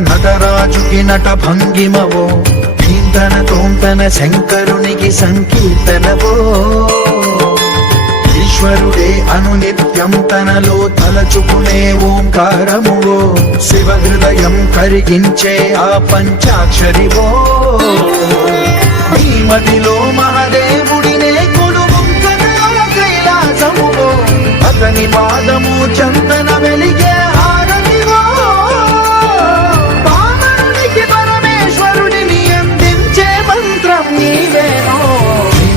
నటరాజుకి నట భంగిమవో కీర్తన తోంతన శంకరునికి సంకీర్తనవో ఈశ్వరుడే అనునిత్యం తనలో తలచుకునే ఓంకారమువో శివ హృదయం కరిగించే ఆ పంచాక్షరివో ఈ మదిలో మహాదేవుడినే కొలువుంకనలో కైలాసమువో అతని పాదము చందన